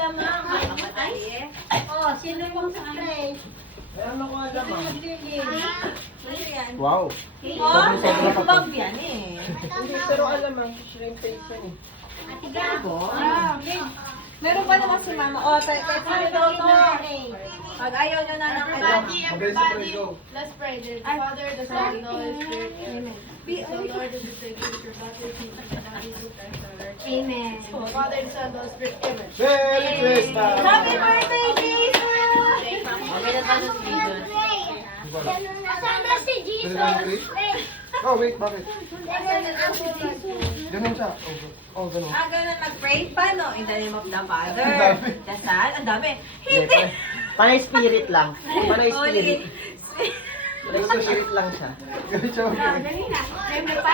alamang. Ay. Oh, sino yung spray? Ano ko alamang? Wow. Oh, bag yan eh. Hindi, pero alamang, shrimp paste yan eh. Gago. Meron pa naman si mama. Oh, kaya daw to. Pag ayaw nyo na ng Everybody, let's pray. The Father, the Son, and the Holy Spirit. Amen. The Lord is the gift your body, Jesus, and body, Jesus Christ, our Lord. Amen. The Father, the Son, and the Holy Spirit. Amen. Merry Christmas! Happy birthday, Jesus! Nasaan ba si Jesus? Oh, wait, bakit? Ganun siya. Oh, ganun. Ganun mag-pray. Paano? In the name of the Father, the Son, ang dami. Hindi. Panay spirit lang. Panay Holy. spirit. Panay spirit lang siya. Ganun siya.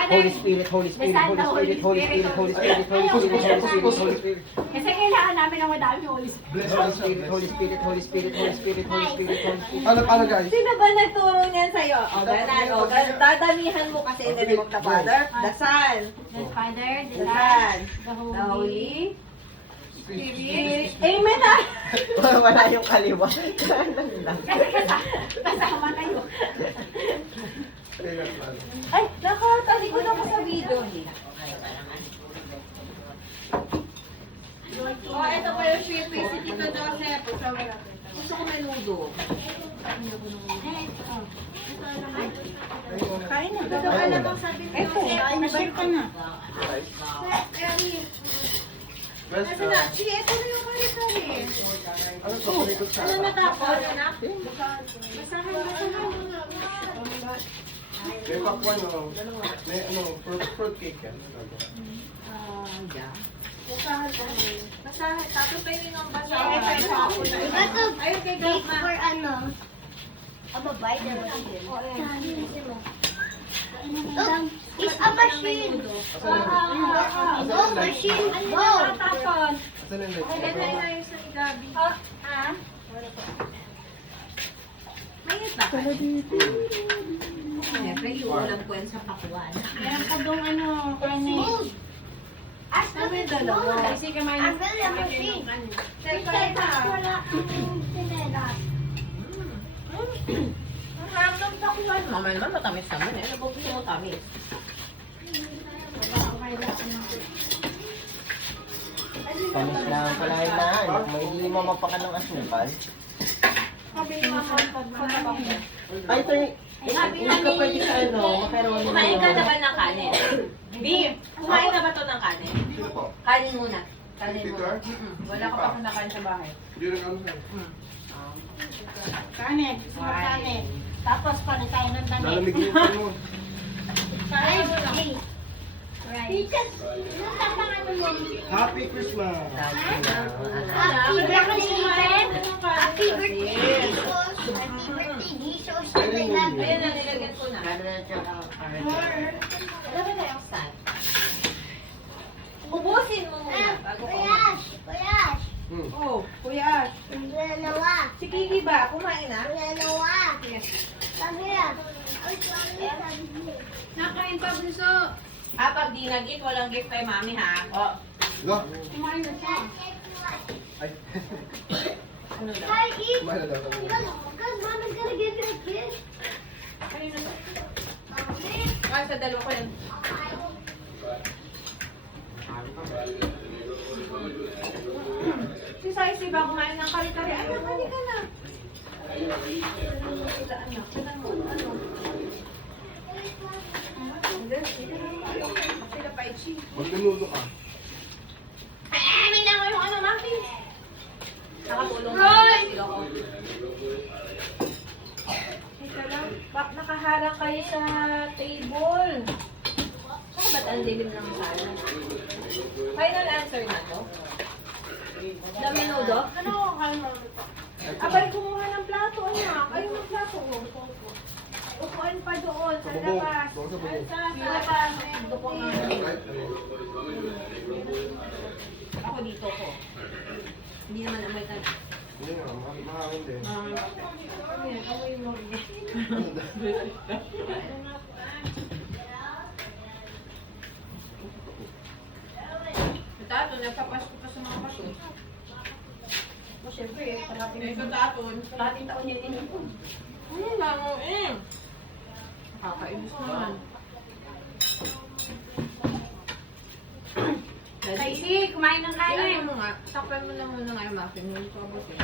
Holy Spirit, Holy Spirit, Holy Spirit, Holy Spirit, Holy Spirit, Holy Spirit, Holy Spirit, Holy Spirit. Kasi kailangan namin ng madami Holy Spirit. Bless Holy us, Spirit, Holy Spirit, Holy Spirit, Holy Spirit, Holy Spirit, Holy Spirit. Ano, guys? Sino ba nagturo niyan sa'yo? O, ganan. O, dadamihan mo kasi in the name of the Father, the Son, The Father, the the Son, Son, the the Holy. Holy Spirit. Amen ah! Wala yung kaliwa. Kanan lang. Kasama kayo. Ay, nakatalikod ako sa video. Hindi na. Oh, ito pa yung shrimp paste si Tito Joseph. Gusto ko menudo. Kain na. Gusto ko alam ang sabi ko. Eto, na-share ka na. Ito na. Sige, ito na yung kari-kari. Ano sa palikot siya? Ano natapos? May pakwan, oh. May fruit cake yan. Yeah. Basahan. Tapos pahingin ng basahan. Ayun kay Cake Gagma. for ano? Ababay na ba? It's a machine. Go machine. Go. Tapos. Asan yung light? Ay, ganda na yung sa ni Gabi. Mayroon ba? Siyempre, iulam ko yan sa pakuan. Meron ko dong ano, kanin. Asa mo yung dalawa? Kasi kamain Ah, ng machine. Wala akong sinela. Ang harap ng pakuan. Mama naman, matamis naman eh. Ano ba gusto mo tamis? Panis lang pala na. May hindi mo mapaka ng asukal. Ay, ito yung... Hindi ka pwede sa ano, makaroni na Kumain ka na yun. ba ng kanin? Beef, kumain ka ba to ng kanin? Sino po? Kanin muna. Kanin Dito, muna. ah? Wala ka pa kumakain sa bahay. Hindi rin ano sa'yo. Kanin. Gusto mo kanin. Tapos palit tayo ng damit. Lalamig yung ito mo. Kanin. Teachers, yung tapangan mo. Happy Christmas! Happy birthday, Jesus. Happy birthday, Jesus. Happy birthday, Jesus. Ayun na, nilagyan ko na. Alam mo na yung stand. Ubusin mo muna bago ka Kuyash, Kuyash. Oh, Kuya Ash. Kuya Noah. Si Kiki ba? Kumain na? Kuya Noah. Come here. Nakain pa, Bunso. Pag di nag-eat, walang gift kay mami ha. Oh. No? Kumain na siya. Ay. Ano daw? Hi, eat. Kumain na daw kami. Because Mama's gonna give you a kiss. Kanina to? Ah, sa dalawa ko yan. Si Sai, si ba kumain ng kari-kari? Ay, nakali ka na. Saan mo? Ano? Sila pa itchy. Magkanuno ka. May na yung ano, Maki. Nakatulong ka. Sila ko. Ito lang. Bak nakaharang kayo sa table. Saan ba't ang dilim ng sala? Final answer na to? Na menudo? Ano ang kain mo? Abay, kumuha ng plato, anak. Ayun ang plato. Upuan pa doon, sa Sa bubong. labas. Doon sa bubong. Sa labas. Dupong na. Kahit ano. Ako dito ko. Hindi naman amoy ka. Hindi nga, makakawin din. Ayan, amoy mo. Ano daw? Tato, nagpapasko pa sa mga paso. O, syempre, Kalating taon yan inipon. Ano lang mo eh? Nakakainis naman. Kaisi, kumain ng Kaya kanin. mo nga, takpan mo na muna nga yung muffin. Hindi ko abot eh.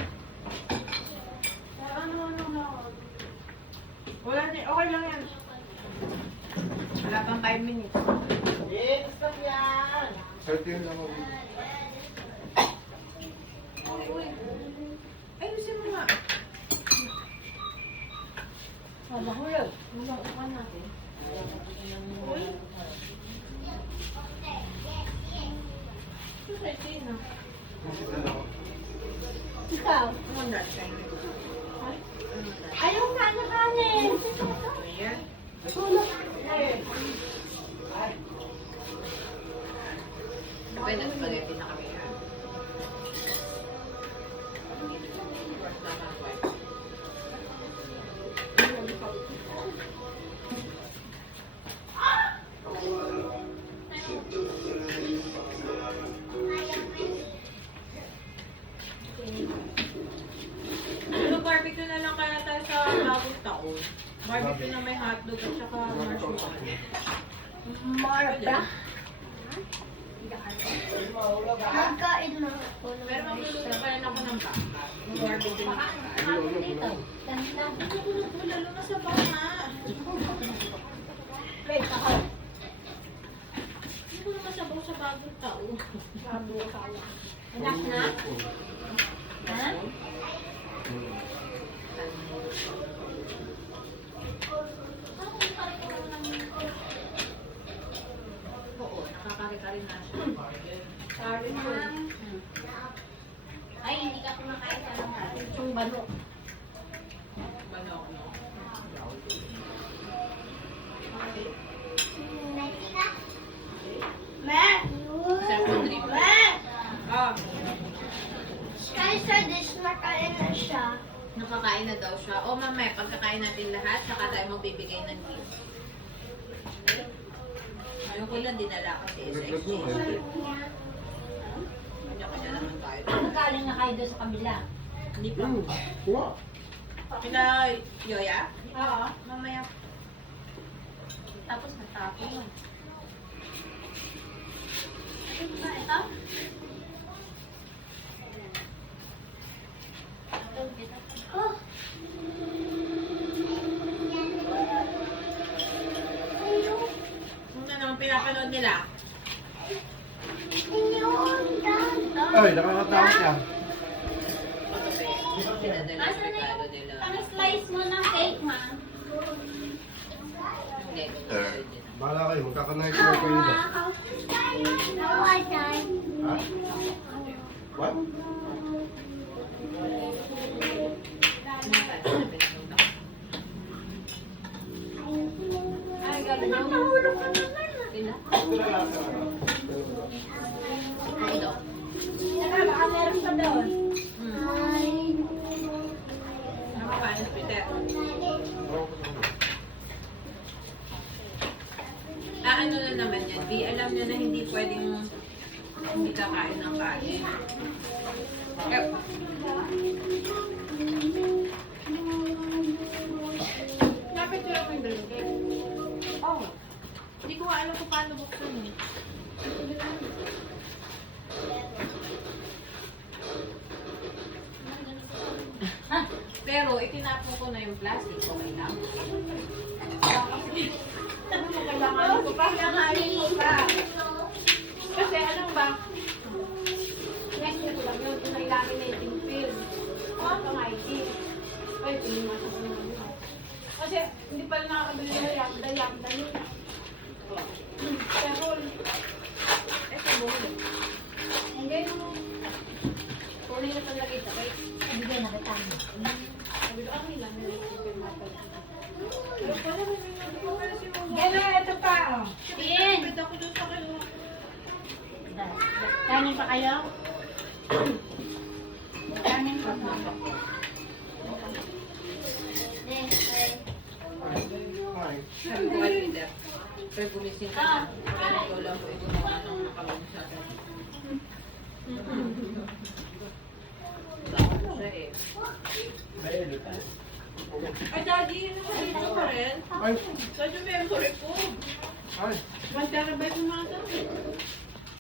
Wala na, okay lang yan. Wala pang 5 minutes. Healthy yun lang ako. Uy. Ayusin mo nga. Mahulog. Ulan natin. Uy. Ito sa na. Visit na lang ako. Ikaw. Ano that time? Ayaw nga na kanin. Ayan. Sabay na spaghetti na kami yan. Ano, barbecue na lang kaya tayo sa bagong taon. Barbecue na may hotdog at saka marshmallow. Marba. Magkain na ako. Pero magluluto pa rin ako ng baka. Barbecue na baka. Hapon dito. Ganda. Lalo na sa baka. Wait, ako. Hindi ko naman sabaw sa bagong taon. Anak na? Ha? Oo, nakakari-kari na siya. Sorry, ma'am. Ay, hindi ka kumakain ka ng kanin. Yung balo. Manok, no? Ma! Sa food trip. Ma! Ah, Sky sa dish na kain na siya. nakakain na daw siya. O mamaya, pagkakain natin lahat, saka tayo magbibigay ng gift. Ayun ko lang dinala kasi sa Naglag mo, exchange. healthy. Kanya-kanya naman tayo. Galing na kayo doon sa kabila. Hindi pa. Kuha. Kina Yoya? Oo. Mamaya. Tapos natapon mo. Ito ba ito? Oh. Ano naman pinapanood nila? Ay, nakakatakot yan. Pinadala sa regalo nila. Slice mo ng cake, ma. Hindi. Bahala kayo, magkakanight na kayo na. Ha? What? Ay, gabi na. Sila? Ito na lang. Ay, daw. Baka meron pa doon. Nakakain Peter. Ah, ano na naman yan, B, alam niya na hindi pwedeng hindi kakain ng kanin. Eh, Dapat yun ako yung dalagay. Oo. Hindi ko nga alam kung paano buksan eh. Pero itinapon ko na yung plastic, okay lang. Kailangan ko pa. Kasi ano ba? Next week lang yun. Kung may laminating film. Ano ang ID? Ay, pinima sa mga. Kasi hindi pala nakakabili ng yakda yun. Pero, ito buhol. Hindi mo. Kunin na palagay sa kay. Bigyan na kita. Sabi ko, ang ilang nila yung pinapal. Pero pala may mga ko pala si Mama. Gano'n, ito pa. Oh. Tin! Pwede ako dun sa kayo. Kanin pa kayo? Kanin pa pa. Hi. Sabi ko kay Peter, pero gumising ka na. Kaya ikaw lang po gumawa ng nakalong sa akin. na eh. Very little. Ay, Daddy, ano ka dito pa rin? Ay, Saan yung memory ko? ay. 1 terabyte yung mga